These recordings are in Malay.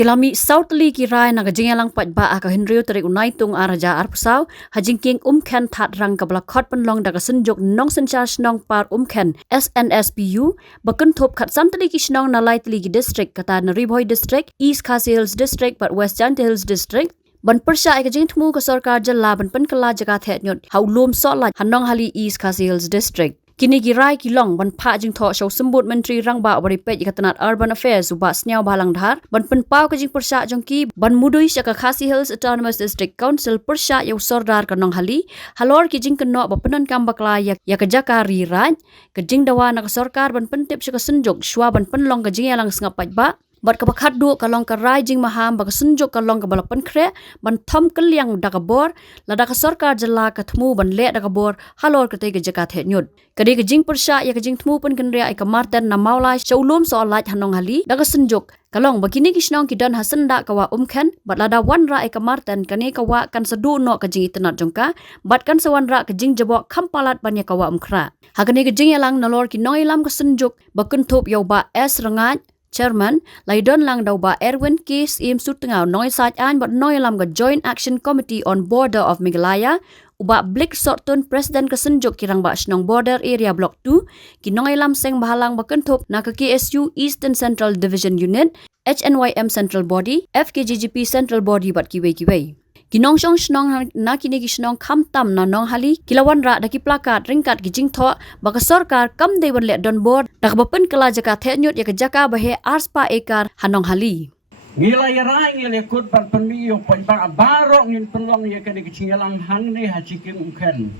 Kilami Southly kirai na gajing lang patba aka Henryo tarik unai tung araja arpusaw hajing king umken that rang kabla khot penlong daga senjok nong senchar snong par umken SNSPU bakun thop khat samtali ki snong nalai tli ki district kata Naribhoi district East Khasi Hills district but West Jante Hills district ban persya ay gajing thmu ka sarkar jalla ban pen kala jaga the nyot haulum so la hanong hali East Khasi Hills district kini girai kilong ban pha jing tho show sambut menteri rangba bari pe ikatanat urban affairs uba snyau balang dhar ban pen pau ka jing persya jongki ban mudui shaka Khasi Hills autonomous district council persya yau sordar kanong hali halor ki jing kenno ba penan kam bakla ya ka jakari raj ka jing dawa na ka sarkar ban pen tip shaka senjok shwa ban pen long ka jing yalang sngapat ba bat ka bakhat du kalong ka rising maham ba sunjuk kalong ka balapan khre ban thom kaliang da ka bor la da ka sarkar jalla ka thmu ban le da ka bor halor ka te ka jaka the nyut kadi ka jing persya ya ka jing thmu pen kan ria ai ka marten na maula showlum so laj hanong hali da ka sunjuk kalong bakini kisnong ki dan hasan da ka wa umkhen bat la da wan ra ai ka marten kani ka wa kan sadu no ka jing itanat jongka bat kan sawan ra ka jing jabo khampalat ban ya ka wa umkhra hakani ka jing yalang nalor ki noilam ka sunjuk bakun thop yo ba s rangat Chairman, laidon lang daw ba Erwin Kis im sutengau noi saj an but noi lam ga Joint Action Committee on Border of Meghalaya uba blik sortun President kesenjuk kirang ba snong border area block 2 ki noi lam seng bahalang ba kenthop na ka KSU Eastern Central Division Unit HNYM Central Body FKGGP Central Body bat kiwei Kinong shong snong na kini ki snong kham tam na nong hali kilawan ra daki plakat ringkat ki jing tho baka sarkar kam de ban le don board dak bapen kala jaka the nyot ya ka jaka bahe arspa ekar hanong hali ngilai rai ngilai kut ban penmi yo pan ba baro ngin pelong ya ka ki chingalang hang ne ha chikin umken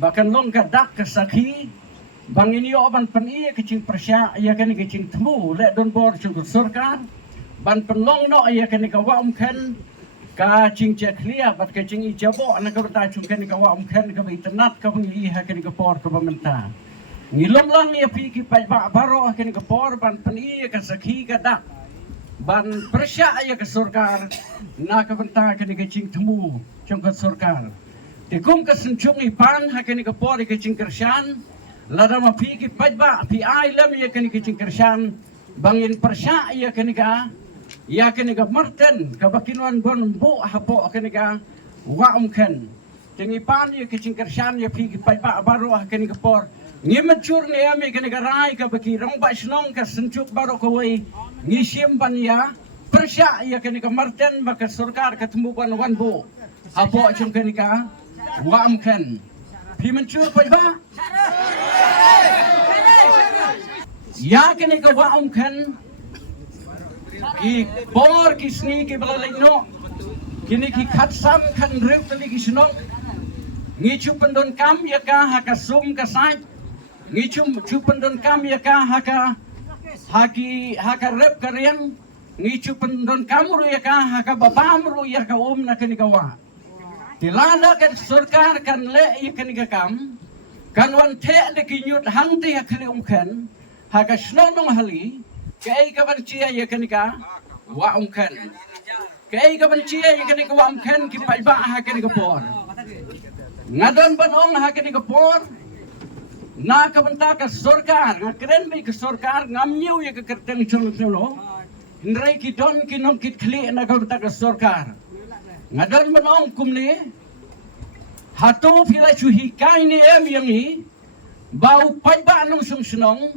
bakan long ka dak ka sakhi bangin yo ban peni ki ching persya ya ka ki ching thmu le don board chung sarkar ban pelong no ya ka ni ka wa umken ka ching che clear bat ka ching i jabo na ka ta chung kan ka wa umken ka internet ka ngi ha kan ka por ka bamenta ngilom lang ya pi ki pa ba baro kan ka por ban pani ka sakhi ka da ban persya ya ka sarkar na ka banta kan ka ching thmu chung ka sarkar te kum ka sunchung i pan ha kan ka por ka ching kershan lada ma pi ki pa ba pi ai lam ya kan ka ching kershan bangin persya ya kan ka ya keniga marten kabakinuan bon bu hapo keniga wa umken tingi pan ya kicing kershan ya pi pai ba baro keniga por ngimachur ne ame keniga rai ka baki rong ba snong ka senchuk baro ko wai ngisim ban ya persya ya keniga marten baka sarkar ka temu ban wan bu hapo chung keniga wa umken pi manchur pai ba ya keniga wa umken ki por ki sni ki balalai no kini ki khatsam khan rew tali ki snong ngi chu pandon kam ya ka ha ka sum ka sai ngi chu pandon kam ya ka ha ka rep ka riang ngi chu pandon kam ru ya ka ha ka babam ru ya ka na kani ka wa tilana kan sarkar kan le ya kani ka kam kan wan the de ki nyut hang te ya khali khen ha ka snong nong hali kay ka banchiya ya kanika wa umken kay ka banchiya ya kanika wa umken ki paiba ha kanika por ngadon banong ha kanika por na ka banta ka sarkar ngakren bi ka sarkar ngamniu ya ka kerteng cholo ndrai ki don ki nom ki khli na ka banta ka sarkar ngadon banong kumni hato phila chu hi kai ni em yang hi bau paiba nong sung snong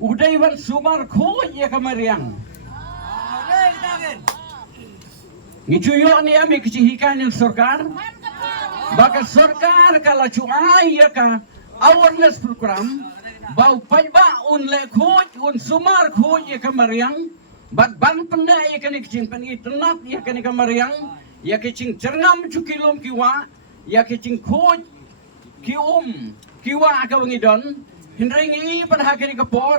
uday wan sumar ko ya kamariang ngichuyo ni ami kichihikan ng sarkar baka sarkar kala chuay ya ka awareness program bau paiba un le khoj un sumar khoj ya kamariang bat ban panda ya kan kiching pani tenat ya kan kamariang ya kiching chernam chukilom kiwa ya kiching khoj kiwa ka wangidon Hindringi pan hakini ka por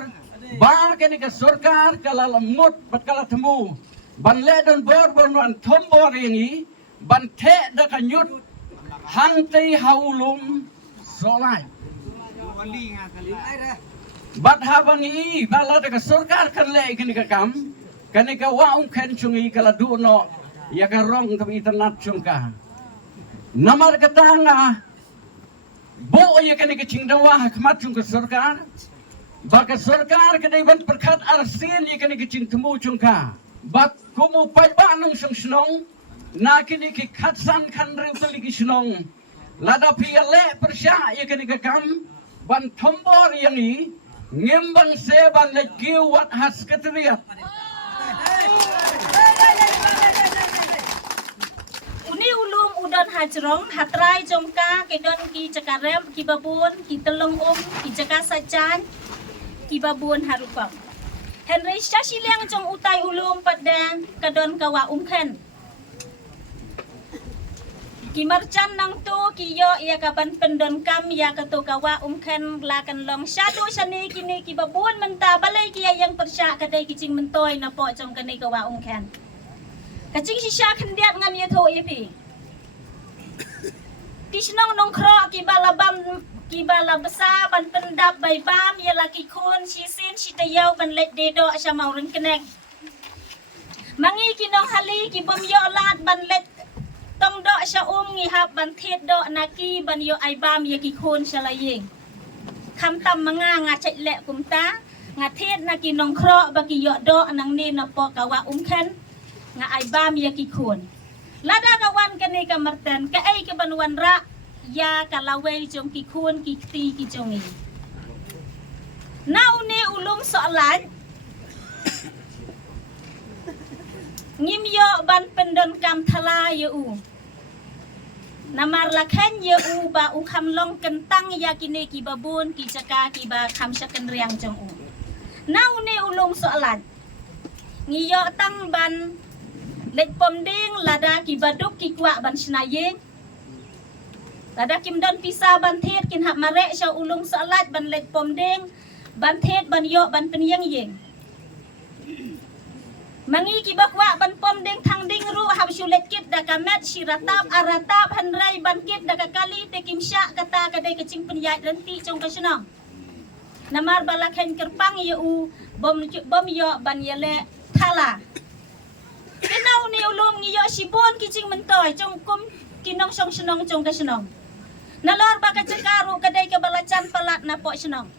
ba kini ka sarkar kala lamut bat kala temu ban ledon bor wan thombor yangi ban the da ka nyut hang tei haulum solai bat habangi bala da ka sarkar kan le kini ka kam kani ka wa khen chungi kala du no ya ka rong ka internet chungka namar ka tanga bo ya kan ke cingdawa hakmat chung ke sarkar baka sarkar ke dai ban perkhat arsin ya kan ke cing temu chung ka Bat kumupay ba nung senong na kini kikatsan kan rin taligi senong. Lada piyale persya ya kini kakam ban tombor yang i ngembang seban legiwat has keteriat. Uni ulum udon hajrong hatrai jongka kedon ki cakarem ki babun ki telung ki jaka sajan ki babun harupam. Henry Shashiliang jong utai ulum padang kadon kawa umken. Ki marcan nang tu ki yo ia kaban pendon kam ya kato kawa umken lakan long syadu shani kini ki babun menta balai ki yang persya kadai kicing mentoy na po jong kani kawa umken. Kacing sisya kendiat ngam ya tho ya pi. Kisnong nong kro ki bala besar ban pendap bai bam ya laki kun sisin sitayau ban let dedo asya maurin keneng. Mangi kinong hali ki bom yo lat ban let tong do asya ngihap ban thiet do naki ban yo ai bam ya ki kun salaying. Kam tam manga ngacet lek kumta ngathiet naki nong kro bagi yo do nang ni na po kawa umken nga ai bam ya ki kun. Lada kawan kani kamarten ka ai ka banuan ra ya kalaway jong ki kun ki ti ki jongi. Now ni ulum soalan ngim yo ban pendon kam thala ya u. Namar lakhan ya u ba u kham long kentang ya kini ki babun ki jaka ki ba kham syaken riang jong u. Now ni ulum soalan ngiyo tang ban lek pom ding lada ki baduk ki kwa ban snayeng lada kim don pisa ban thet kin hap mare sya ulung salat ban lek pom ding ban thet ban yo ban penyeng yeng mangi ki bakwa ban pom ding thang ding ru hab shulet kit da kamet shiratap aratap hanrai ban kit da kali te kim sya kata kadai kecing penyat renti jong kasnong namar balakhen kerpang ye u bom yo ban yele thala. Kenau ni ulum ngiyo sibon kicing mentoy jong kum kinong song senong jong ka senong. Nalor baka cekaru kadai ka balacan palat na po senong.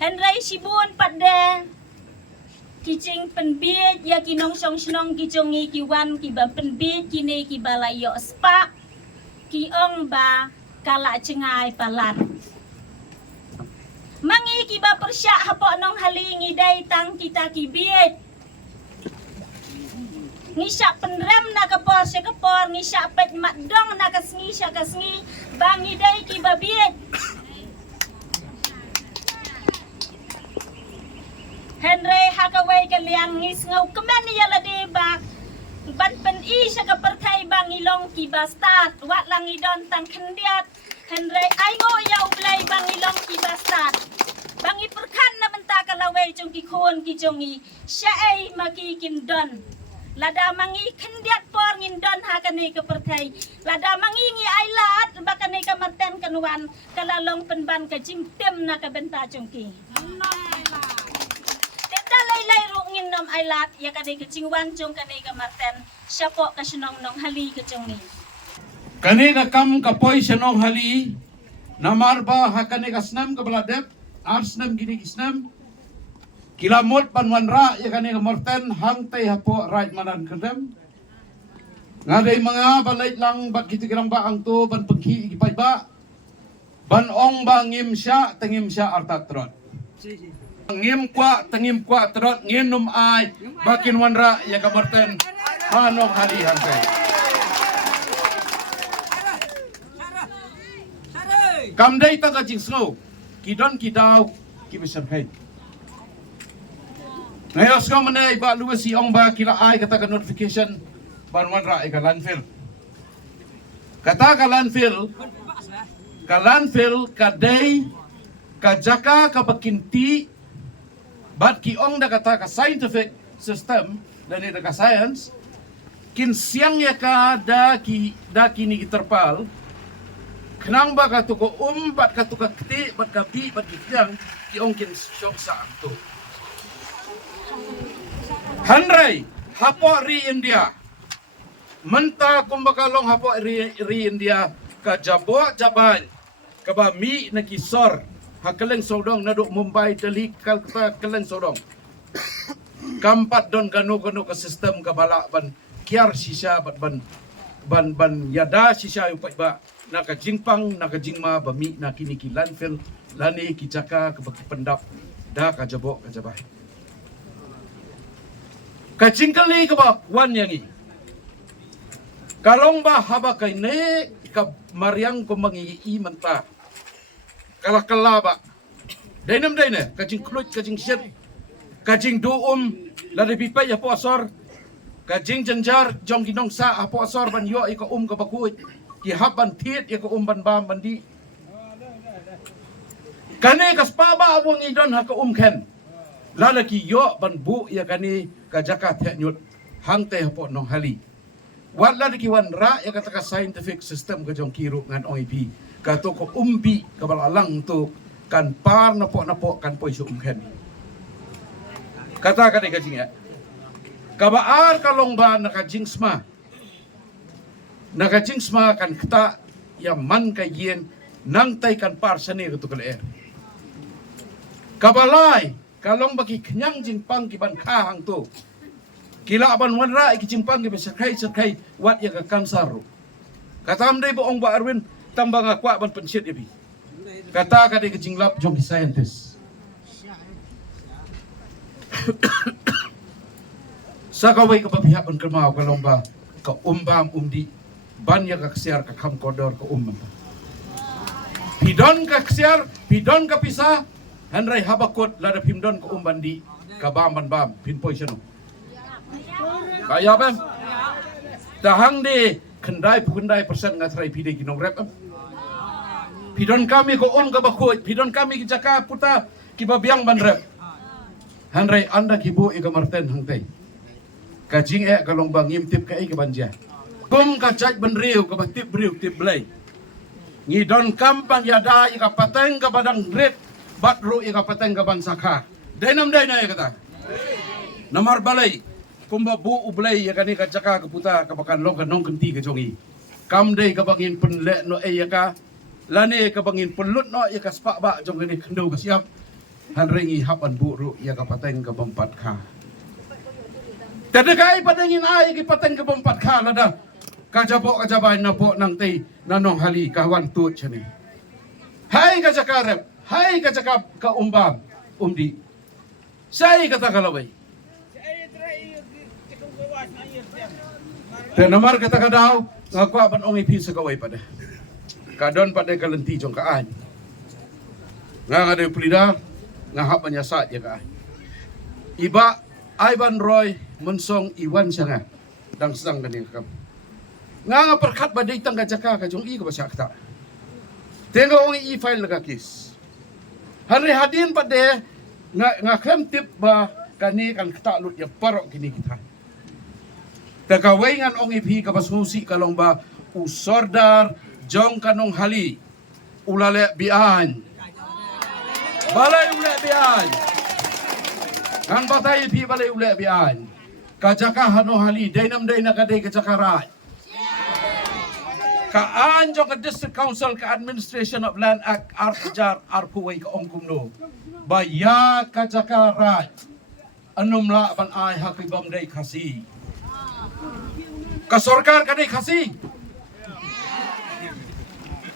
Henry sibon pada kicing penbit ya kinong song senong kijongi kiwan kiba penbit kini kibala yo spa kiong ba kala cengai palat. Mangi kiba persya hapo nong halingi dai tang kita kibit. Ngisya penrem na kapor siya kapor, ngisya pet makdong na kasngi siya kasngi, bangi day ki babiyet. Henry hakaway kaliang ngis ngaw kaman niya lade ba, ban pen i siya kapartay bangi long ki bastat, wat lang idon tang kendiat. Henry ay mo ya ublay bangi long ki bastat. Bangi perkan na menta kalaway jong ki kon ki jongi, siya ay makikindon. Lada mangi kendiat por ngindon ha kani ke pertai. Lada mangi ngi ailat bakani ke marten kenuan kalalong penban ke jimtem na ke benta jongki. Teta lay ru nginom ailat ya kani ke jingwan jong kani ke marten syapok ke senong nong hali ke jongi. Kani ka kam kapoy senong hali namar ba ha kani ka snam ke beladep arsnam gini kisnam kilamot panwanra ya kani morten hangtay hapo right manan kendem ngaday mga balait lang bak kita kirang ba ang to ban paghi igipay ba ban ong ba ngim siya tangim siya artatrot ngim kwa trot nginum ay bakin wanra ya ka morten hanong hali hangtay kamday ta ka jingslo kidon kidaw kibisar hay. Ngayos ko manay ba luwas si ong ba kila ay kata ka notification banwan ra ka landfill. Kata ka landfill kaday ka jaka ka pakinti bat ki ong da kata ka scientific system dan ida ka science kinsyang ya ka da kini terpal kenang ba ka tuko bat ka tuka kti bat ka bi bat kityang ki ong kin syok sa akto. Hanray hapo ri India menta kumbakalong hapo ri India ka jabo jaban ka ba mi na kisor hakaleng sodong naduk Mumbai Delhi Calcutta kaleng sodong Kampat don ganu ke sistem kabala ban kiar sisa ban yada sisa upat ba naka jingpang naka jingma bami na kini ki landfill lani ki jaka ke baki pendap da ka jabo ka jabah. Ka jingkali ke ba wan yangi. Kalong ba haba kay ne ka mariang ko mangi menta. Kala ba. Dainam daina ka jing kluit ka jing shit. Ka jing lari pipay apo asor. Kajing janjar jong ginong sa apo asor ban yo iko ka bakuit ki haban tiet iko ban bam bandi kane kas paba abong idon ha ka ken lalaki yo ban bu ya kani ka jaka the nyut hangte hapo nong hali wat lalaki wan ra ya kata ka scientific system ka jong kiru ngan OIP ka to ko umbi ka balalang to kan par na po kan po isu ken kata kane kajing ya kabaar kalongba nakajingsma kan kta yaman kayen nang tay kan par sani to kalaer kabalay kalong baki knyang jingpang kiban kahang to kila ban wanra ikijingpang kiban sakai wat ya ka kansaro katam day boong ba Arwin tambang akwa ban pensit yabi kata kade kijinglap jong scientist sa kaway kapapihak ang kamaw kalomba ka umbam umdi banya ka ksiar ka kamkodor ka umman pidon ka ksiar pidon ka pisa hanray habakot lada pimdon ka umbandi ka bam pinpoy siya no kaya ba tahang de kendai persen ngatray pide ginong rep pidon kami ko ka bakot pidon kami kijaka puta kibabiang ban rep hanray anda kibu ika marten hangtay kajing kalong bang ngimtip ka ke banja kum kacaj benriu ka batip briu tip blay ngidon kampang yada ika pateng ka badang grit batru ika pateng ka bansaka dainam daina ya kata namar balay kumba bu ublay ya kani kacaka kaputa kapakan long kanong kenti ka jongi kamday ka bangin penle no ya ka lani ka bangin pelut no ya ka spa ba jong kani kendo ka siap hanrengi hapan buru ya ka pateng ka bampat ka Tadakai padangin ay kipateng kebompat kalada kajabay na po nang tay nanong hali kawan tuot siya ni. Hai kajakarep, hai kajakap kaumbam, umdi. Say katakalaway. Tenamar kata kadaw, ngakwa ban ongi pisa kaway pada. Kadon pada kalenti jong kaan. Nga ngaday pulida, ngahap manyasat ya kaan. Iba Ivan Roy mensong Iwan siya nga dang sedang ganing kam nga perkat badai tang kajaka ka jong i ka basya kta tenga ong i file na kis hari hadin pade nga kem tip ba kani kan kta lut ya parok kini kita tagaway ngan ong ipi ka basusi kalong ba usordar jong kanong hali ulale bian balay ulale bian kan batay pi balay ule bian kajaka hano hali dainam day nakaday kajakarat kaan jong ka district council ka administration of land act arpujar arpuway ka ongkumno baya kajakarat anumla ban ay hakibam day kasi kasorkar kaday kasi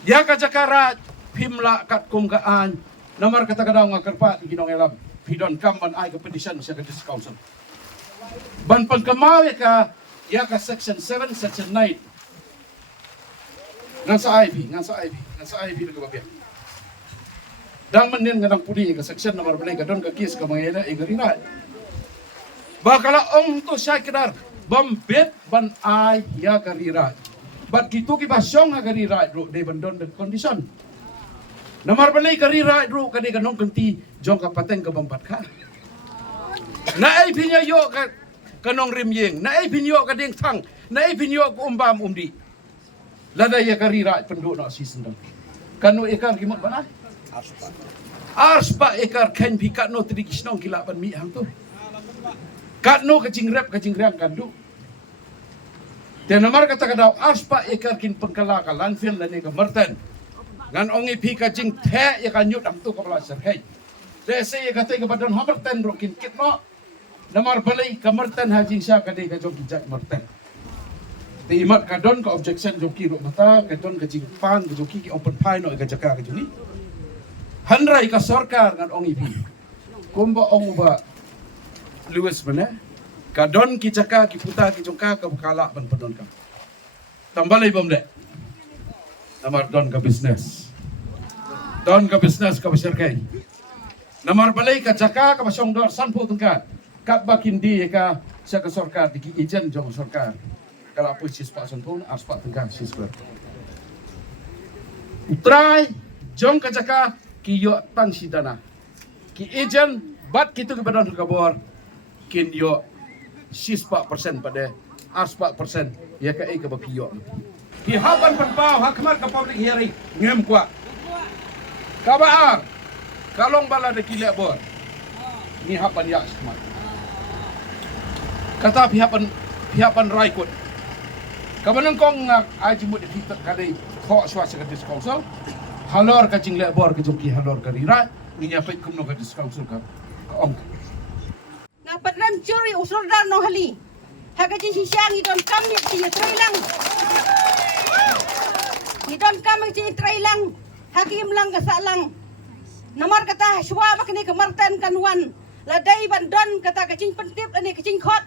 ya kajakarat pimla kat kumgaan namar katagadaw nga karpat ginong elam pidon kam ban ay kapedisyan siya ka district council ban pagkamawi ka ya ka section 7 section 9 nga sa IV na kababiyan dang manin nga nang pudi ka section na marbalay ka don ka kis ka mga ina igarinat bakala ong to siya kidar bambet ban ay ya karirat bat gitu ki basyong nga karirat ro de bandon de kondisyon na marbalay karirat ro kadi kanong kanti jong kapateng ka bampat ka naay pinyo ka kanong rimyeng naay pinyo ka ding tang naay pinyo ko umbam umdi lada ya karira penduk nak season dam kanu ekar gimot bana arspa ekar ken pikat no tradisional kila ban mi hang tu kat no kacing rap kandu dan nomor kata kadaw arspa ekar kin pengkala ka landfill lani ka merten ngan ongi pi kacing the ya kan nyut am tu ka bala serhei dese ya kata ka badan hamerten ro kin kit no Namar balai kamartan hajing sya kadai ka jong kijat martan. Ti imat kadon ka objection joki ro mata kadon ka jing pan ka joki ki open pie no ka jaka ka juni. Hanrai ka sarkar ngan ong ipi. Kumba ong ba Lewis mana? Kadon ki jaka ki puta ki jongka ka kala ban padon ka. Tambalai bom de. Namar don ka business. Don ka business ka beserkai. Namar balai ka jaka ka basong dor sanpo tengka. Kap bakin di ka sa ka sarkar di ki ejen jong sarkar. Kalau apa sispa sanpo aspa tengka sispa. Utrai jong ka jaka ki yo tang sidana. Ki ejen bat kitu ke badan ka bor. Kin yo 6% pada aspa persen ya ka ai ka bapiyo. Ki haban panpau hakmat ka public hearing ngem kwa. Kabar kalong bala de kilek bor. Ni haban ya semat. Kata pihak raikut. Kabanang kong ai jimut di fitak kadai kho swasa ka discouncil. Halor ka jinglek bor ka jongki halor ka rira ni nya pai kumno ka discouncil ka ong. Padram curi usul dar no hali haga ji siang idon kami ji trailang idon kami ji trailang hakim lang kasalang namar kata shwa makni kamartan kanwan ladai bandon kata kacing pentip ani kacing khot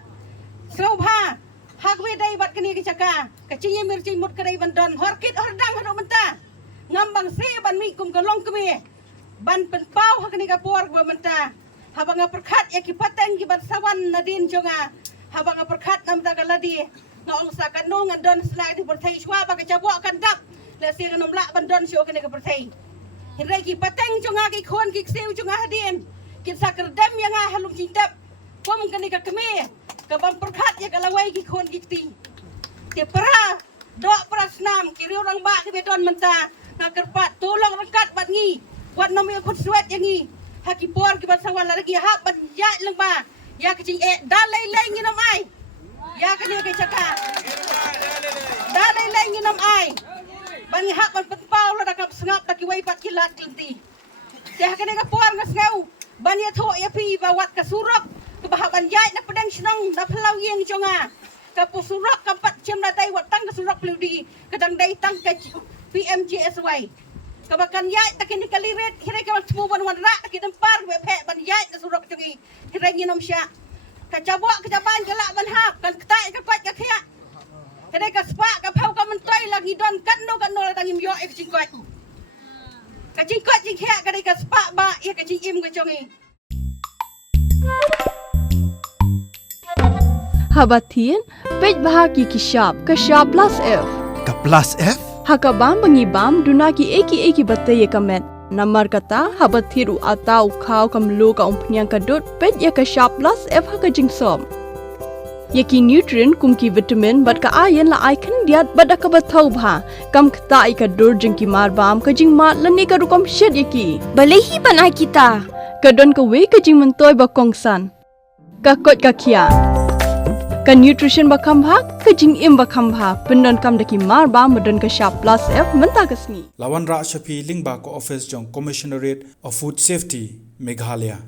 sobha hakwe dai bat kini kecaka kacing mircing mut kadai bandon horkit hordang hado menta ngambang si ban mi kum kalong kemi ban penpau hakni kapor ba menta habang perkat ya kipateng ki sawan nadin jonga habang perkat nam dagaladi ngong sa kanong andon slide di pertai shwa ba kacabo kandap le sing nom la bandon sio kene ka pertai hindai ki pateng jonga ki khon ki siu jonga hadin ki sakerdam yang halung cintap pom kene ka keme ka bang perkat ya kalawai ki khon ki ti te para dok prasnam ki orang ba ki bedon menta na kerpat tolong rekat bat ngi wat nom ya khut suat yang ngi haki por ki basawan lagi ha ban ya lang ba ya kacing dalai lai nginam ai ya kani ke caka dalai lai nginam ai ban ha ban petpau la dakap sengap taki wai pat kilat kinti ya kani ka por ngasngau ban ya tho ya pi ba wat ka surok ke bah ban ya na pedang senong na phalau yeng jonga ka pu surok ka pat chem na dai wat tang ka surok pludi kadang dai tang ka PMGSY kabakan yai takin kaliret hirai ka semua ban ra takin empar we phe ban yai na surok jungi hirai nginom sya kacabo kacaban galak ban hap kan ketai ka pat ka khia hirai ka spa ka phau ka mentoi lagi don kan no la tangim yo e kacingkot jing khia ka dai ka spa ba ya ka jing im ka jungi Habatin pej bahagi kishap plus F Ka plus F Hakabam mengibam dunaki eki batay kamet. Namar kata habathiru atau kau kamlu ka umpnyang kadut pet ya ka sharp plus F haka jingsom. Yaki nutrient kumki vitamin bat ka ayan la icon diat bat ka bathau bha kam kta ka dur jingki marbam ka jing mat lani ka rukom shed yaki. Balehi banai kita. Kadon ka we ka jing mentoy ba kongsan. Ka kot ka kia. Ka nutrition ba kambha ka jing im ba kambha pendon kam daki marba medon ka sharp plus F menta kasni Lawan Ra Shafi Lingba ko office jong Commissionerate of Food Safety Meghalaya